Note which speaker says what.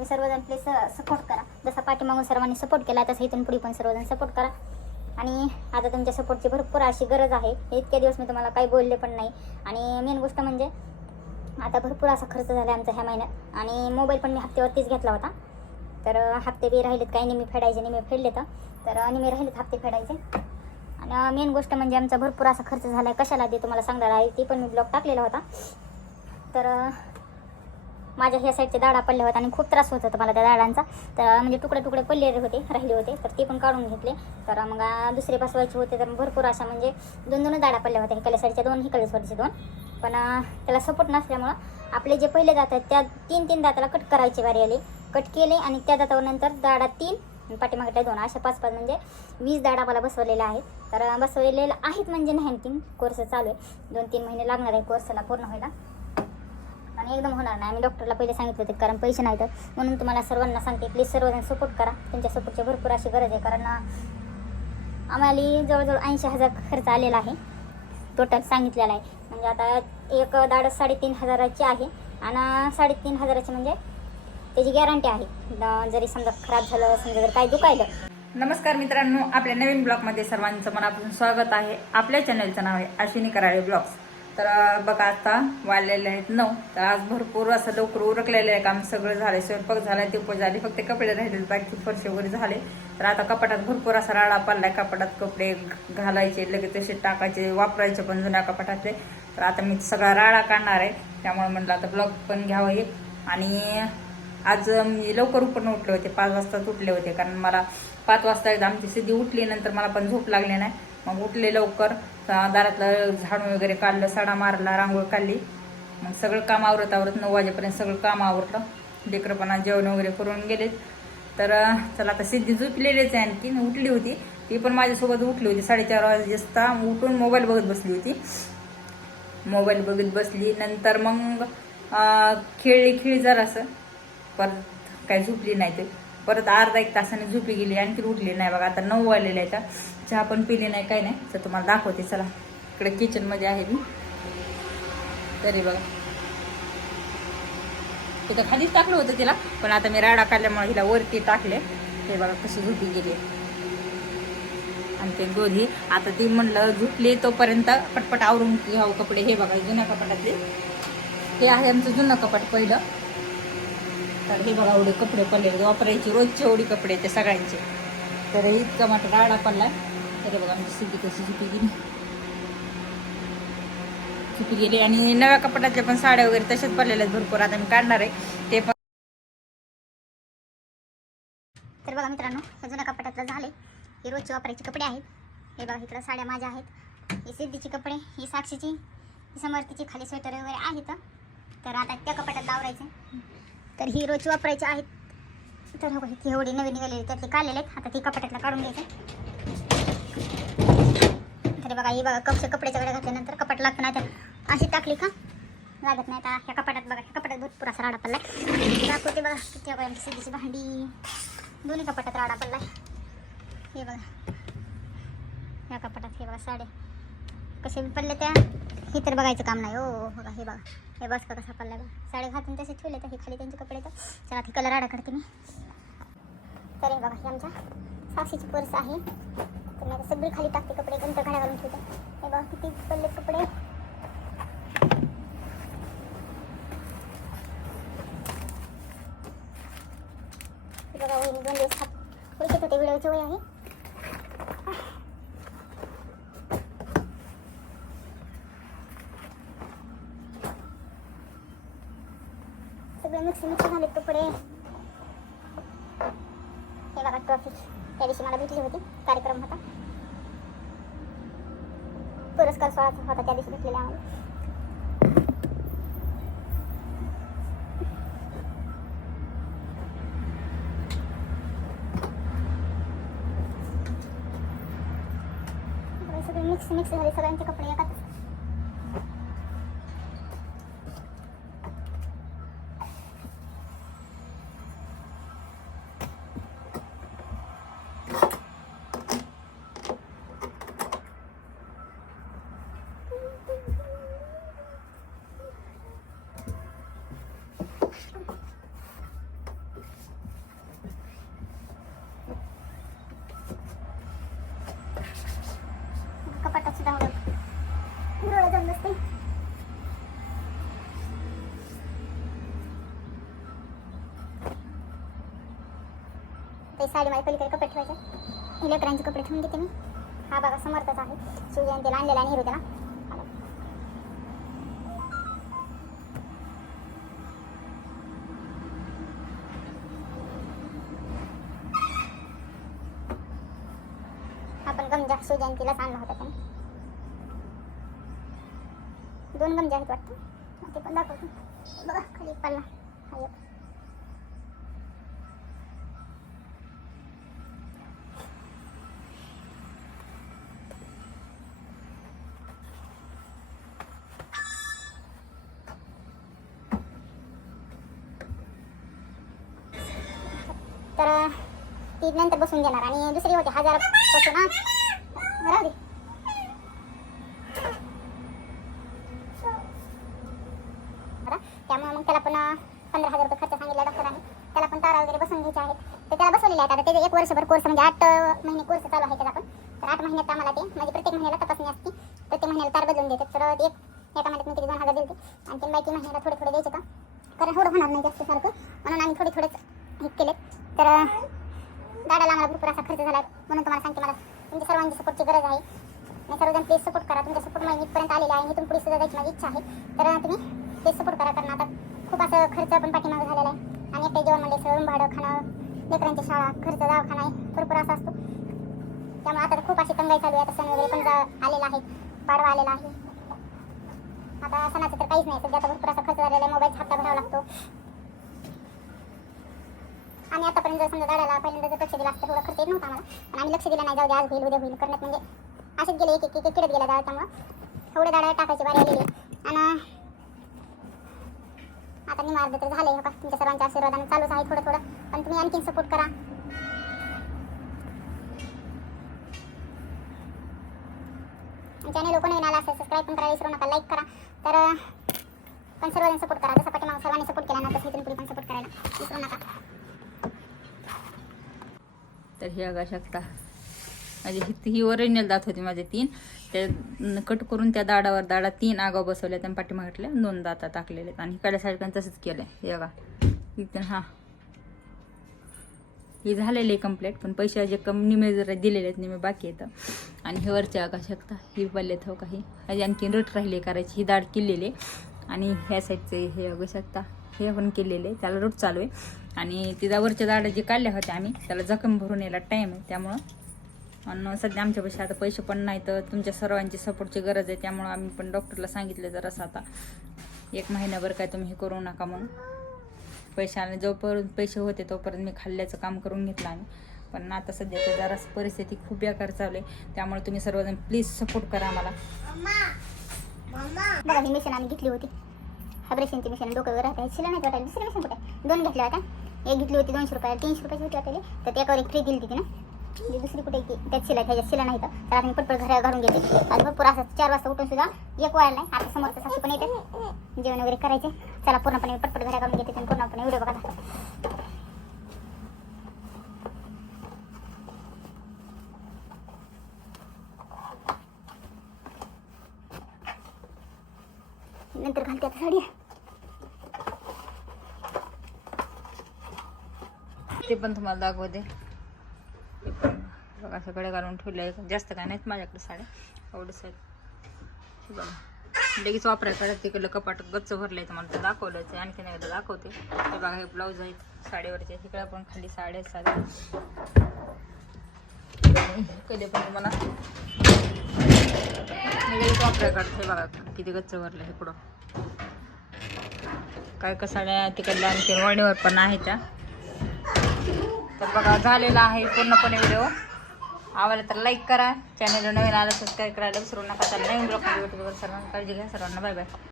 Speaker 1: तुम्ही सर्वजण please support करा. जसा पाठीमागून सर्वांनी सपोर्ट केला तसं इथून पुढे पण सर्वजण सपोर्ट करा. आणि आता तुमच्या सपोर्टची भरपूर अशी गरज आहे. इतक्या दिवस मी तुम्हाला काही बोलले पण नाही. आणि मेन गोष्ट म्हणजे आता भरपूर असा खर्च झाला आमचा ह्या महिन्यात. आणि मोबाईल पण मी हप्त्यावरतीच घेतला होता. तर हप्ते बी राहिलेत काही नेहमी फेडायचे नेहमी फेडले तर तर नेहमी राहिलेत हप्ते फेडायचे. आणि मेन गोष्ट म्हणजे आमचा भरपूर असा खर्च झाला आहे कशाला ते तुम्हाला सांगणार आहे? ती पण मी ब्लॉग टाकलेला होता. तर माझ्या ह्या साईडचे दाडा पडले होते आणि खूप त्रास होत होता मला त्या दाडांचा. तर म्हणजे तुकडे तुकडे पडलेले होते राहिले होते. तर ते पण काढून घेतले. तर मग दुसरे बसवायचे होते. तर भरपूर अशा म्हणजे दोन दोन दाडा पडल्या होत्या. हिकडल्या साईडच्या दोन हिकडल्या साईडचे दोन. पण त्याला सपोर्ट नसल्यामुळं आपले जे पहिले दात आहेत त्या तीन तीन दाताला कट करायचे वारी आली कट केले आणि त्या दातावर नंतर दाडा तीन आणि दोन. अशा पाच पाच म्हणजे वीस दाडा मला बसवलेल्या आहेत. तर बसवलेल्या आहेत म्हणजे नाही तीन कोर्स चालू आहे. दोन तीन महिने लागणार आहे कोर्सला पूर्ण व्हायला. एकदम होणार नाही. आम्ही डॉक्टरला पहिले सांगितलं होते कारण पैसे नाहीत. म्हणून तुम्हाला सर्वांना सांगते प्लीज सर्वजण सपोर्ट करा. तुमच्या सपोर्टची भरपूर अशी गरज आहे. कारण आम्हाला जवळजवळ ऐंशी हजार खर्च आलेला आहे. टोटल सांगितलेला आहे. म्हणजे आता एक दाडस साडेतीन हजाराची आहे. आणि साडेतीन हजाराची म्हणजे त्याची गॅरंटी आहे. जरी समजा खराब झालं समजा जर काय दुखायलं.
Speaker 2: नमस्कार मित्रांनो आपल्या नवीन ब्लॉगमध्ये सर्वांचं मनापासून स्वागत आहे. आपल्या चॅनलचं नाव आहे अश्विनी कराळे ब्लॉग्स. तर बघा आता वाढलेले आहेत नऊ. तर आज भरपूर असं लवकर उरकलेलं आहे काम. सगळं झालं स्वयंपाक झाला ते झाले. फक्त कपडे राहिले बाकी फरशी वगैरे झाले. तर आता कपाटात भरपूर असा राडा पडलाय. कपाटात कपडे घालायचे लगेच तसे टाकायचे वापरायचे पण जुन्या कपाटातले. तर आता मी सगळा राडा काढणार आहे. त्यामुळे म्हटलं आता ब्लॉग पण घ्यावं एक आणि आज मी लवकर पण उठले होते. पाच वाजताच उठले होते. कारण मला पाच वाजता एकदा आमची सिद्धी उठली. नंतर मला पण झोप लागली नाही. मग उठले लवकर दारातलं झाडू वगैरे काढलं सडा मारला रांगोळ काढली. मग सगळं काम आवरत आवरत नऊ वाजेपर्यंत सगळं काम आवरलं. लेकरपणा जेवण वगैरे करून गेलेत. तर चला आता सिद्धी झोपलेलीच आहे आणखी उठली होती. ती पण माझ्यासोबत उठली होती. साडेचार वाजता उठून मोबाईल बघत बसली होती. मोबाईल बघत बसली. नंतर मग खेळली खेळी जरासं. परत काही झोपली नाही ते. परत अर्धा एक तासाने झोपी गेली आणखी उठली नाही बघा आता नऊ वाजलेले आहे चहा पण पिली नाही काही नाही. तर तुम्हाला दाखवते चला. इकडे किचनमध्ये आहे मी. तरी बघा. तिथं खालीच टाकलं होतं तिला पण आता मी राडा काढल्यामुळे हिला वरती टाकले. हे बघा कशी झोपी गेली. आणि ते गोधी आता ती म्हणलं झुटली तोपर्यंत पटपट आवरून घ्यावं कपडे. हे बघा जुन्या कपाटातले. हे आहे आमचं जुनं कपाट पहिलं. तर हे बघा एवढे कपडे पडले वापरायचे रोजचे एवढे कपडे ते सगळ्यांचे. तर इतका मात्र राडा पडला तरी बघा म्हणजे सुकी कशी सुकी गेली. सुकी गेली आणि नव्या कपाटातल्या पण साड्या वगैरे तसेच पडलेल्या आहेत भरपूर. आता मी काढणार आहे. ते पण
Speaker 1: तर बघा मित्रांनो जुन्या कपाटातलं झाले हे रोजचे वापरायचे कपडे आहेत. हे बघा इकडं साड्या माझ्या आहेत. हे सिद्धीचे कपडे ही साक्षीची समर्थीची खाली स्वेटर वगैरे आहेत. तर आता त्या कपाटात लावरायचे. तर ही रोजची वापरायची आहेत. तर ही एवढी नवीन निघालेली त्यातली काढलेले आहेत. आता ती कपाटातला काढून घ्यायचे. तरी बघा, ही बघा कपचे कपडे सगळे घातल्यानंतर कपाट लागतं नाही तर अशी टाकली का? लागत नाही. आता ह्या कपाटात बघा, ह्या कपाटात भरपूर असा राडा पडलाय. दाखवते बघा, किती बघा आमची सिद्धीची भांडी. दोन्ही कपाटात राडा पडलाय. हे बघा. या कपाटात हे बघा कसे पडले त्या? हे तर बघायचं काम नाही. हो बघा, हे बघा. हे बस का कसा पडला बघा. साडे घातून तसे ठेवले तर हे खाली त्यांचे कपडे तर. चला, ते कलर आडा काढते मी. तर हे बघा, हे आमच्या साक्षीची पर्स आहे. तर मी आता खाली टाकते कपडे नंतर घड्या घालून ठेवते. हे बघा, किती पडले कपडे. बघा दोन दिवस होते व्हिडिओची वय आहे. मिक्स मिक्स झाले तुकडे. हे बघा ट्रॉफी त्या दिवशी मला भेटली होती. कार्यक्रम होता. पुरस्कार सोहळा होता त्या दिवशी भेटलेला आम्हाला. मिक्स मिक्स झाले. सगळ्यांचे कपडे एकाच ते साडी माझ्या पलीकडे कपडे ठेवायचे. इलेक्ट्रॉनचे लेकरांचे कपडे ठेवून घेते मी. हा बाबा समर्थच आहे. शिवजयंतीला आणलेला आणि हिरो त्याला. आपण गमजा शिवजयंतीलाच आणला होता त्याने. दोन गमजा आहेत वाटतं. ते पण दाखवतो. बघा खाली पडला हा एक. तर ती नंतर बसून घेणार. आणि दुसरी होती हजारापासून हा राहू दे. त्यामुळे मग त्याला पण पंधरा हजार रुपये खर्च सांगितला डॉक्टरांनी त्याला पण तारा वगैरे बसून घ्यायचे आहेत. तर त्याला बसवलेले आहेत. आता ते एक वर्षभर कोर्स म्हणजे आठ महिने कोर्स चालू आहे त्याला पण. तर आठ महिन्यात आम्हाला ते म्हणजे प्रत्येक महिन्याला तपासणी असते. प्रत्येक महिन्याला तार बदलून देतात. तर एक एका महिन्यात मी किती दोन हजार दिले आणि बाकी महिन्याला थोडे थोडे द्यायचे का? कारण एवढं होणार नाही जास्त सारखं. म्हणून आम्ही थोडे थोडेच हे केले तर अं, दादाला आम्हाला भरपूर असा खर्च झाला आहे. म्हणून तुम्हाला सांगते मला तुमच्या सर्वांची सपोर्टची गरज आहे. आणि सर्वजण प्लीज सपोर्ट करा. तुमच्या सपोर्ट मला इथपर्यंत आलेला आहे. इथून पुढे सुद्धा जायची माझी इच्छा आहे. तर तुम्ही प्लीज सपोर्ट करा. कारण आता खूप असं खर्च पण पाठीमागं झालेला आहे. आणि एकटे जेवण म्हणजे सगळं भाडं खाणं लेकरांची शाळा खर्च दवाखाना आहे. भरपूर असा असतो. त्यामुळे आता खूप अशी तंगाई चालू आहे. आता सण वगैरे पण आलेला आहे. पाडवा आलेला आहे. आता सणाचं तर काहीच नाही. सध्या आता भरपूर असा खर्च झालेला आहे. मोबाईलचा हप्ता भरावा लागतो. आणि आतापर्यंत जर समजा गाड्याला पहिल्यांदा जर लक्ष दिलं असतं थोडं खर्च येत नव्हता आम्हाला. पण आम्ही लक्ष दिलं नाही जाऊ दे आज होईल उद्या होईल करण्यात म्हणजे असेच गेले एक एक एक किडत गेला गाड्या त्यामुळं. एवढे गाड्या टाकायची बारी आलेली. आणि आता मी मार्ग तर झालंय हो का? तुमच्या सर्वांच्या आशीर्वादाने चालूच आहे थोडं थोडं पण तुम्ही आणखीन सपोर्ट करा. चॅनल कोणी नवीन आला असेल सबस्क्राईब पण करायला विसरू नका लाईक करा. तर पण सर्वजण सपोर्ट करा. जसं मग सर्वांनी सपोर्ट केला ना तसं तुम्ही पण सपोर्ट करायला विसरू नका.
Speaker 2: तर हे बघा शकता. माझी ही ही ओरिजिनल दात होती माझे तीन. ते कट करून त्या दाडावर दाडा तीन आगाव बसवल्या त्या पाठीमागटल्या दोन दाता टाकलेले. आहेत आणि इकडल्या साईड पण तसंच आहे हे बघा. इथं हा. हे झालेले कंप्लीट पण पैसे जे कम निमे जरा दिलेले आहेत निमे बाकी आहेत. आणि हे वरच्या आका शकता. ही पल्ले हो काही ह्याची आणखी रट राहिली करायची. ही दाढ केलेली. आणि ह्या साईडचे हे बघू शकता. हे पण केलेले. त्याला रूट चालू आहे. आणि तिला वरच्या झाडं जे काढल्या होत्या आम्ही त्याला जखम भरून यायला टाईम आहे त्यामुळं. आणि सध्या आमच्या पैसे आता पैसे पण नाही तर तुमच्या सर्वांची सपोर्टची गरज आहे त्यामुळं आम्ही पण डॉक्टरला सांगितलं जरासं आता. एक महिन्याभर काय तुम्ही हे करू नका म्हणून. पैसे जोपर्यंत पैसे होते तोपर्यंत मी खाल्ल्याचं काम करून घेतलं आम्ही. पण आता सध्याची जरा परिस्थिती खूप बेकार चालू आहे त्यामुळे तुम्ही सर्वजण प्लीज सपोर्ट करा आम्हाला.
Speaker 1: बघा ही मिशन आम्ही घेतली होती. हायब्रेशनची मिशन डोकं वगैरे शिला नाही वाटायला दुसरी मिशन कुठे दोन घेतल्या होत्या. एक घेतली होती दोनशे रुपयाला तीनशे रुपयाची होती वाटायला तर त्यावर एक फ्री दिली होती ना. दुसरी कुठे त्यात शिला त्याच्यात शिला नाही तर तर आता मी पटपट घरा घालून घेते. आज भरपूर असं चार वाजता उठून सुद्धा एक वाढला नाही. आता समोर सासू पण येते. जेवण वगैरे करायचे. चला पूर्णपणे मी पटपट घरा घालून घेते आणि पूर्णपणे व्हिडिओ बघा. नंतर घालते आता साडी.
Speaker 2: ते पण तुम्हाला दाखवते. ते पण बघा सगळे घालून ठेवले जास्त काय नाहीत माझ्याकडे साड्या. एवढंच आहेत. बघा. लगेच वापरायकडे तिकडलं कपाट गच्च भरलंय तुम्हाला. ते दाखवलंच आहे. आणखीन एकदा दाखवते. हे बघा हे ब्लाऊज आहेत साडीवरचे. तिकडे पण खाली साड्या आहेत साड्या. कधी पण तुम्हाला वापरायकडे बघा किती गच्च भरलं हे पुढं. काय का साड्या तिकडल्या आणखी वळणीवर पण आहेत त्या. तर बघा झालेला आहे पूर्णपणे व्हिडिओ आवडला तर लाईक करा. चॅनल नवीन आलं सबस्क्राईब करायला विसरू नका. तर नवीन ब्लॉग सर्वांना काळजी घ्या. सर्वांना बाय बाय